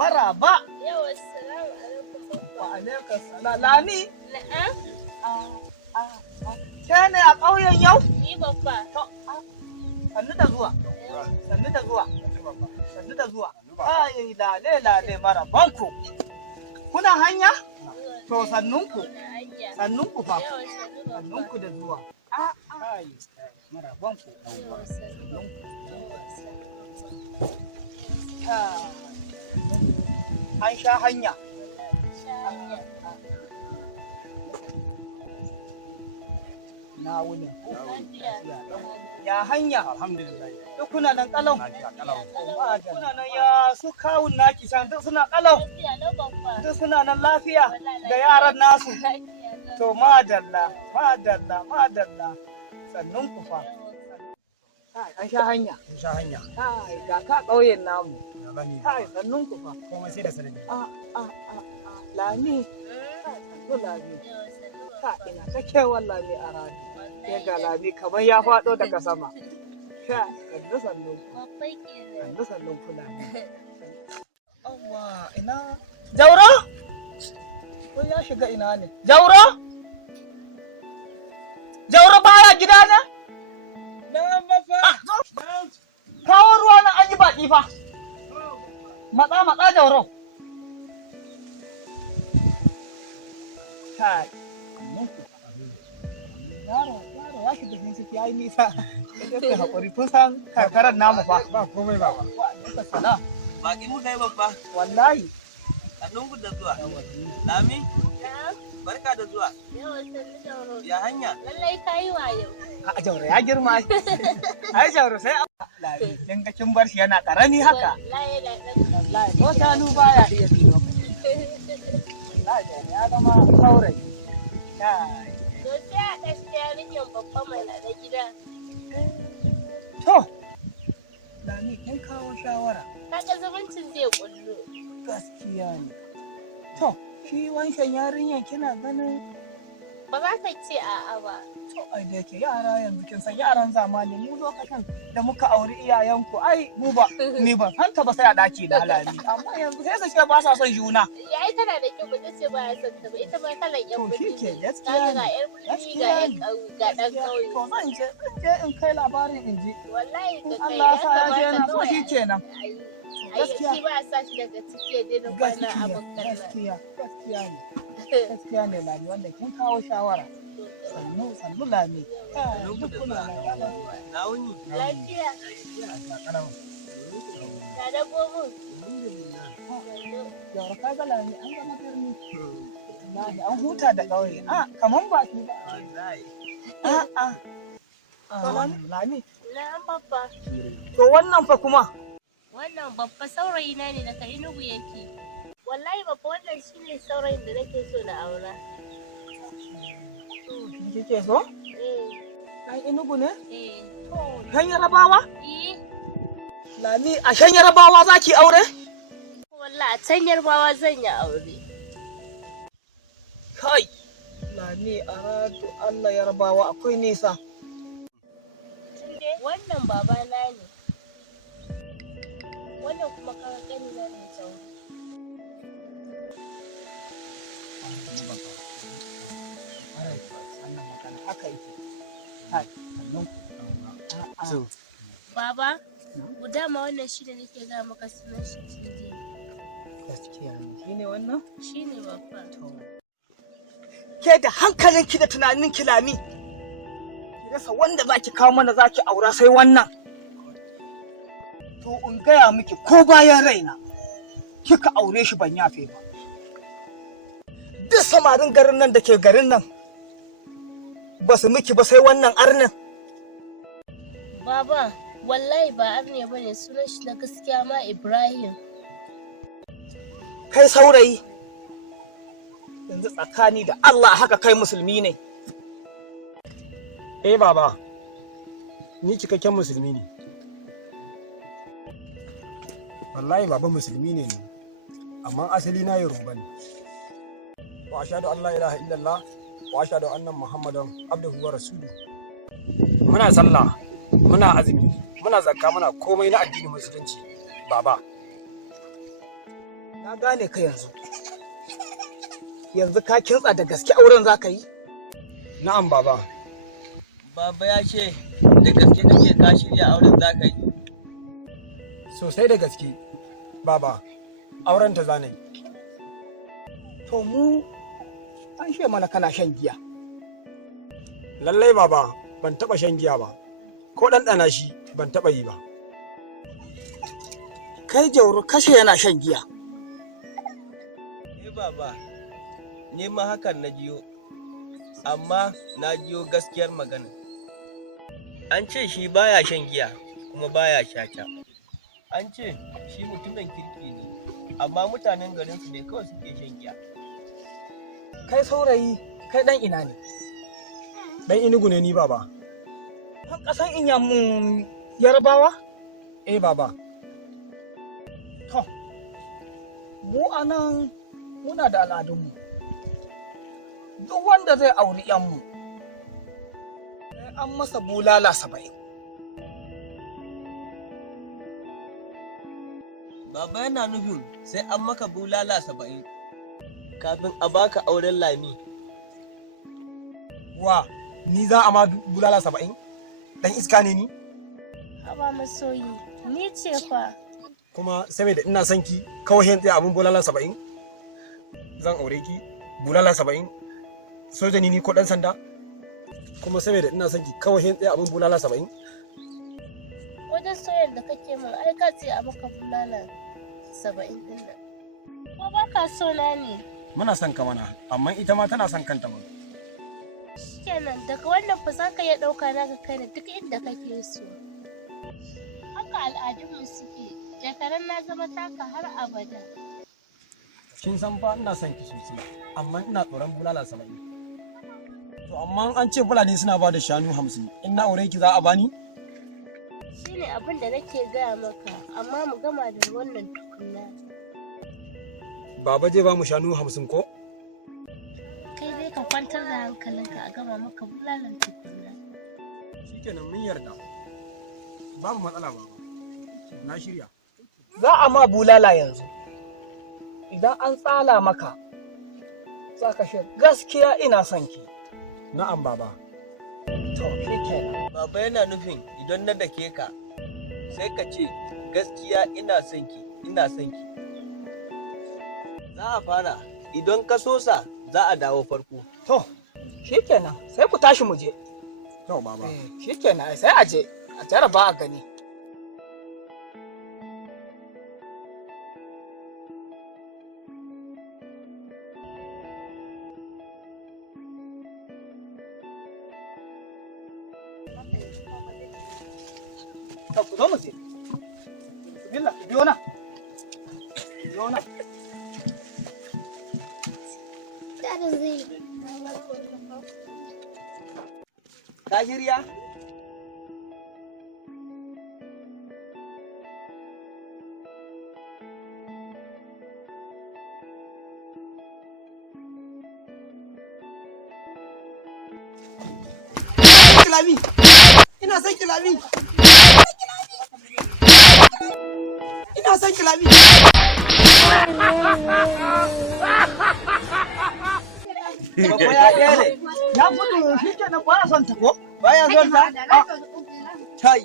Maraba. Yawa, assalamu alaikum. Wa alaikum salam. Lami. Na'am. Ke ne a ƙauyen yau? Ni babba. Sannu da zuwa. Sannu da zuwa. Sannu da zuwa. Ai, lale marabanku. Kuna hanya? To sannunku. Sannunku fa. Sannunku da zuwa. Ai, marabanku. An sha hanya. Na wuni. Ya hanya. Alhamdulillah. Duk kuna nan kalau. Kuna nan ya su kawun naki san duk suna kalau. Duk suna nan lafiya da yaran nasu. To madalla. Sannun ku fa. An sha hanya. An sha hanya. Ga ka ƙauyen namu. Ya bani. Sannun ku fa. Komai sai da sanadi. Lami. Lami. Ina ta kewan Lami a rani. Sai ga Lami kamar ya faɗo daga sama. Sannu. Sannun kula. Awwa ina. Jauro? Ko ya shiga ina ne? Jauro? Jauro baya gida ne? Kawo ruwa na an yi baƙi fa. Matsa Jauro. Kai. Yaro ya shiga cikin ciki ya yi nisa. Sai haƙuri kun san karkarar namu fa. Ba komai ba. Baƙi muka yi babba. Wallahi. Sannunku da zuwa. Lami? Barka da zuwa. Yawa, sannu Jauro. Ya hanya? Lallai ka yi wayo. A Jauro ya girma. Ai Jauro sai Lami. Kin ga kin bar shi yana ƙarami haka. Wallahi yana ɗan Wallahi ko shanu baya iya bi lokaci. Wallahi ya zama saurayi. Kai. To sai a ɗaske yarinyar babba mana na gida. To, Lami kin kawo shawara. Kaga zumuncin zai kullu. Gaskiya ne. To, shi wancan yarinyar kina ganin Ba za ka ce a'a ba. to ai da yake yara yanzu kin san yaran zamani mu lokacin da muka auri iyayenku ai ni ba hanta ba sai a daki da Lami amma yanzu sai su ce ba sa son juna. Yayi tana da kyau ba ta ce ba ya son ta ba ita ma kalan yan To birni. shi ke gaskiya Kaga ga ne. yar birni ga Gaskiya yan ne. ƙauye ga ɗan ƙauye. To zan je in kai labarin in ji. Wallahi In ka kai Allah ya sa ya je kamata na so kawai shi kenan. Gaskiya. Shi ba a sa shi daga ciki ya daina kwana a bakkan nan. Gaskiya ne Lami wanda kin kawo shawara. Sannu Lami. Duk kuna nan. Na wuni. Lafiya. Ga dabbobin. Yawar ka ga Lami an zama karni. Wallahi an huta da ƙauye. Kaman baki ba. Wallahi. Lami. Na'am babba. To wannan fa kuma. Wannan babba saurayi na ne daga Enugu yake. Wallahi babba wannan shine saurayin da nake so na aura. Kike so? Ɗan Enugu ne? Eh. Shan Yarabawa? Eh. Lami a shan Yarabawa za ki aure? Wallahi a can Yarbawa zan yi aure. Kai! Lami a radu Allah Yarabawa akwai nisa. Wannan babana ne. Wannan kuma kankani na ne Jauro. Haka yake. Kai, Baba, guda ma wannan shi da nake ga maka sunan shi Tunde. gaskiya ne. Shi ne wannan? Shi ne babba. Ke da hankalinki da tunaninki Lami. Ki rasa wanda za ki kawo mana za ki aura sai wannan. To in gaya miki ko bayan raina kika aure shi ban yafe ba. Duk samarin garin nan da ke garin nan ba su miki ba sai wannan arnin. Baba, wallahi ba arne ba ne sunan shi na gaskiya ma Ibrahim. Kai saurayi, yanzu tsakani da Allah haka kai musulmi ne. Baba, ni cikakken musulmi ne. Wallahi baba musulmi ne ni, amma asali na Yoruba ne. Wa ashhadu an la ilaha illallah wa ashhadu anna Muhammadan abduhu wa rasuluhu. Muna sallah, muna azumi, muna zakka, muna komai na addinin musulunci, baba. Na gane ka yanzu. Yanzu ka kintsa da gaske auren za ka yi? Na'am baba. Baba ya ce da gaske kake ka shirya auren za ka yi. Sosai da gaske. Baba, auren ta zanayi. To mu an she mana kana shan giya. Lallai baba, ban taɓa shan giya ba. Ko ɗanɗana shi ban taɓa yi ba. Kai Jauro kashe yana shan giya. Baba, ni ma hakan na jiyo, amma na jiyo gaskiyar magana. An ce shi baya shan giya kuma baya caca. An ce shi mutumin kirki ne, amma mutanen garinsu ne kawai suke shan giya. Kai saurayi, kai ɗan ina ne? Ɗan Enugu ne ni baba. Kan ƙasan Inyamun Yarbawa? Eh baba. To, mu a nan muna da al'adunmu. Duk wanda zai auri ‘yanmu, sai an masa bulala 70. Baba yana nufin sai an maka bulala 70 kafin a baka auren Lami. Wa, ni za a ma bulala 70? Dan iska ne ni? Haba masoyi, ni ce fa. Kuma saboda ina son ki kawai hin tsaya abun bulala 70? Zan aure ki bulala 70? Soja ni ko dan sanda? Kuma saboda ina son ki kawai hin tsaya abun bulala 70? Wajen soyar da kake min ai ka ce a maka bulala 70 din nan. Ko ba ka so na ne? Muna son ka mana, amma ita ma tana son kanta mana. Kenan daga wannan fa za ka iya ɗauka na ka kai ni duk inda kake so. Haka al'adunmu suke, jakaran na zama taka har abada. Kin san fa ina son ki sosai, amma ina tsoron bulala 70. To amma an ce Fulani suna ba da shanu 50, in na aure ki za a bani? Shine abin da nake gaya maka, amma mu gama da wannan tukunna. Baba zai ba mu shanu 50 ko? Kai dai ka kwantar da hankalinka a gama maka bulalan tukunna. Shikenan mun yarda. Babu matsala baba. Na shirya. Za a ma bulala yanzu. Idan an tsala maka, za ka shi gaskiya ina son ki. Na'am baba. To, shi kenan. Baba yana nufin idan na dake ka, sai ka ce gaskiya ina son ki, ina son ki. Za a fara, idan ka sosa za a dawo farko. To, shi kenan. Sai ku tashi mu je. To baba. Shi kenan, sai a je. A jaraba a gani. Ka ku zo mu je. Bismillah, biyo na. Biyo na. Ka shirya? Kilami! Ina son kilami! Ina son kilami! Babba ya ɗere. Ya gudu shi kenan ba son ta ko? Baya son ta? Tai.